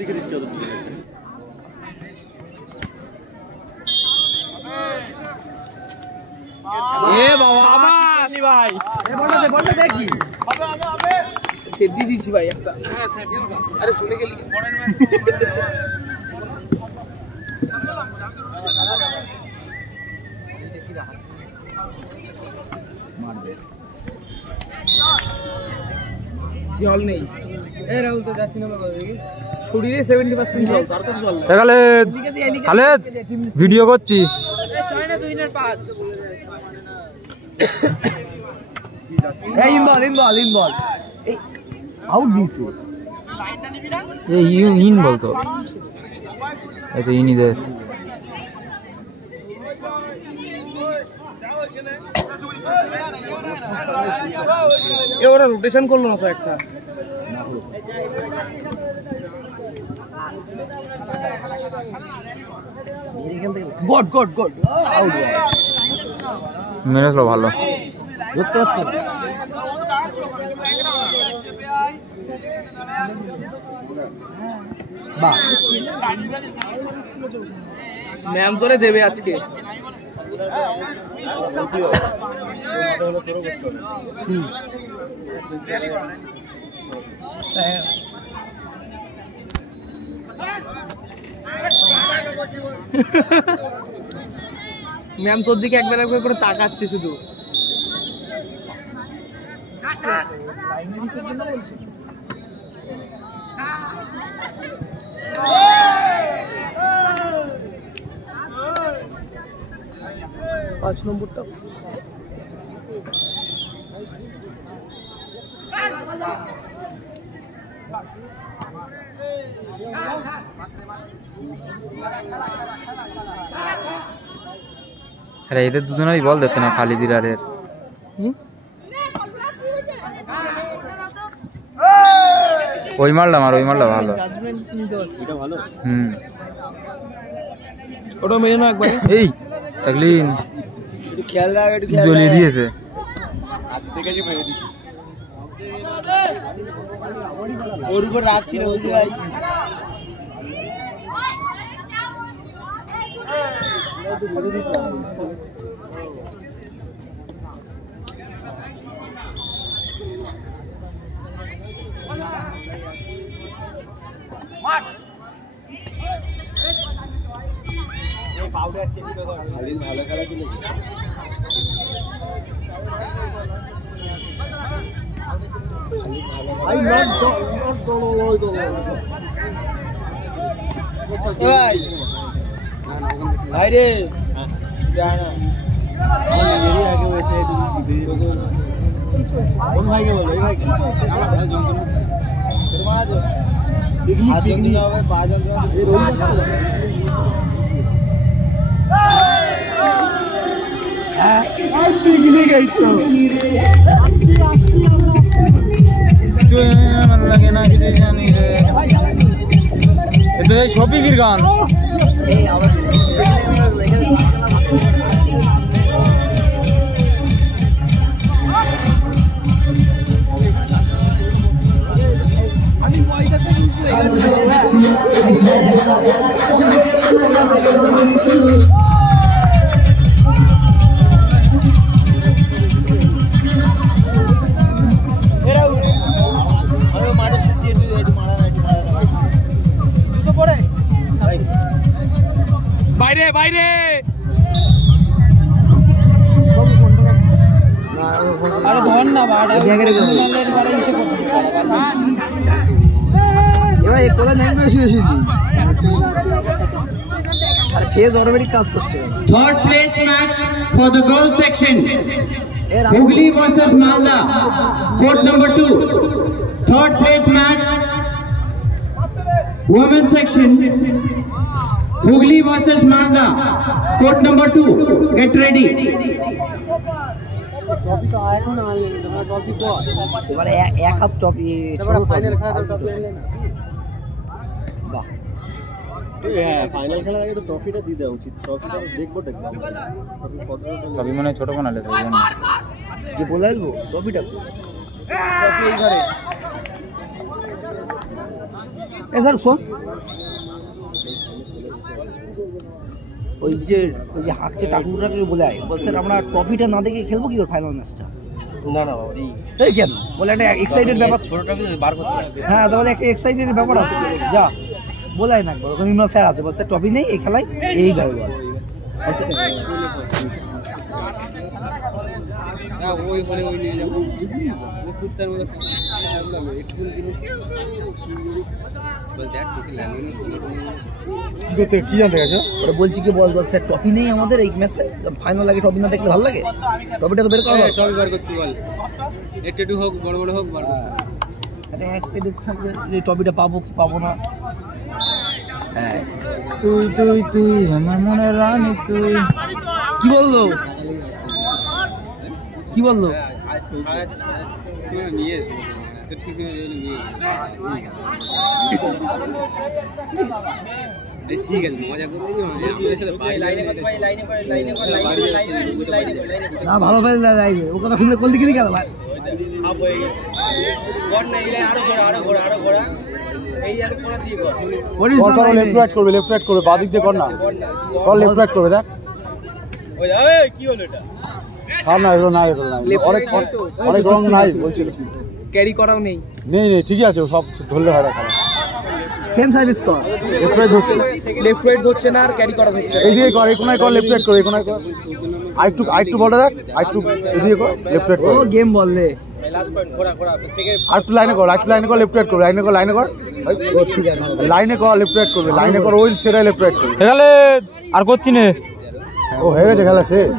লিখে দিচ্ছি ওদের এ বাবা শাবাশ ভাই এ বলটা দেখি সেট দিয়ে দিচ্ছি ভাই একটা হ্যাঁ সেট আরে চলে গেলি পরের ম্যাচ দেখি রাখা মারবে জল নেই এ রাহুল তো যাচ্ছি না বাবা শরীরে 70% জল তার তো জল না খালেদ খালেদ ভিডিও করছি 6 না 2 না 5 এই ইনবল এই আউট দিছে এই ইন বলতো এই তো ইনি দেশ এ ওরা রোটেশন করলো না তো একটা গড আউট মেরেছিল ভালো ম্যাম তোরে দেবে আজকে ম্যাম তোর দিকে একবার একবার করে তাকাচ্ছে শুধু 5 নম্বরটা আরে এদের দুজনেরই বল দিচ্ছে না খালিদির আর এর ওই মারলাম আর ওই মারলাম ভালো ওটা মেরে না একবার এই সাকলিন খেয়াল রাখ একটু জ্বলিয়ে দিয়েছে ওর উপর রাখছি না ওই ভাই খালিদ ভালো খেলা তুলেছে भाई रे भाई के बोलो भाई पिकनिक লাগে না কিছু জানি রে এটা শফিকের গান বাইরে বাইরে আরে ধর না বাড়া এবার এই কোলা নেমে শুয়েছিস আরে ফেজ অটোমেটিক কাজ করছে Third place match for the girls section. Hooghly versus Malda. Court number 2. Third place match. Women's section. Hooghly versus Malda. Court number 2. Get ready. টপি তো আয়ো না তোমার টপি তো এবারে এক হাত টপি এবারে ফাইনাল খেলা তো টপি আনলে না বাহ হ্যাঁ ফাইনাল খেলার আগে তো ট্রফিটা দিয়ে দেওয়া উচিত ট্রফিটা দেখবো টপি মনে ছোট বানালে তাই জন্য কি বলে আসবো টপিটা টপি এই ঘরে এ স্যার শোন ওই যে হাঁকছে টাকুটাকে বলে আয় বলছে আমরা ট্রফিটা না দেখে খেলবো কি ওর ফাইনাল ম্যাচটা? না না বাবা এই কেন বলে একটা এক্সাইটেড ব্যাপার, ছোট ট্রফি বার করতে হবে। হ্যাঁ তাহলে একটা এক্সাইটেড ব্যাপার আছে, যা বলাই না একবার ওখানে ইমরান স্যার আছে বলছে ট্রফি নেই এই খেলায় এইভাবে বল। ওই হলে ওই নিয়ে যাবো কুত্তার মতো একটু দিন কি জানতে গেছে ওরা বলছি কি বল স্যার ট্রফি নেই আমাদের এই ম্যাচে ফাইনাল লাগে, ট্রফি না দেখলে ভালো লাগে? ট্রফিটা তো বের করা, ট্রফি বার করতে বল, একটু হোক বড় বড় হোক একটা এক্সাইটেড থাকবে যে ট্রফিটা পাবো কি পাবো না। হ্যাঁ তুই তুই তুই আমার মনে রানী তুই কি বললো কি বললো নিয়ে ঠিক আছে মজা করতে না ভালো ফেল লাইনে ও কথা শুনলে কল দিকে গেল ভাই লেফট রাইট করবে বাদিক দিয়ে কর না, কর লেফট রাইট করবে দেখ। কি হলো এটা? ছাড় না, এগুলো নাই, অনেক রং নাই বলছিল, ক্যারি করাও নেই নেই ঠিকই আছে, সব ধরলে হয় না। সেম সার্ভিস কর, লেফট রাইট ধরছে, লেফট রাইট হচ্ছে না আর ক্যারি করা হচ্ছে। এইদিকে কর, এই কোনায় কর, লেফট রাইট কর, এই কোনায় কর, আরেকটু বলটা দেখ, আরেকটু এদিকে কর, লেফট রাইট কর। ও গেম বললে আরেকটু লাইনে কর, লেফট রাইট করবে, লাইনে কর, ঠিক আছে লাইনে কর, লেফট রাইট করবে, লাইনে কর, ওই ছেড়ে লেফট রাইট করবে। গেলে আর করছি না, ও হয়ে গেছে খেলা শেষ।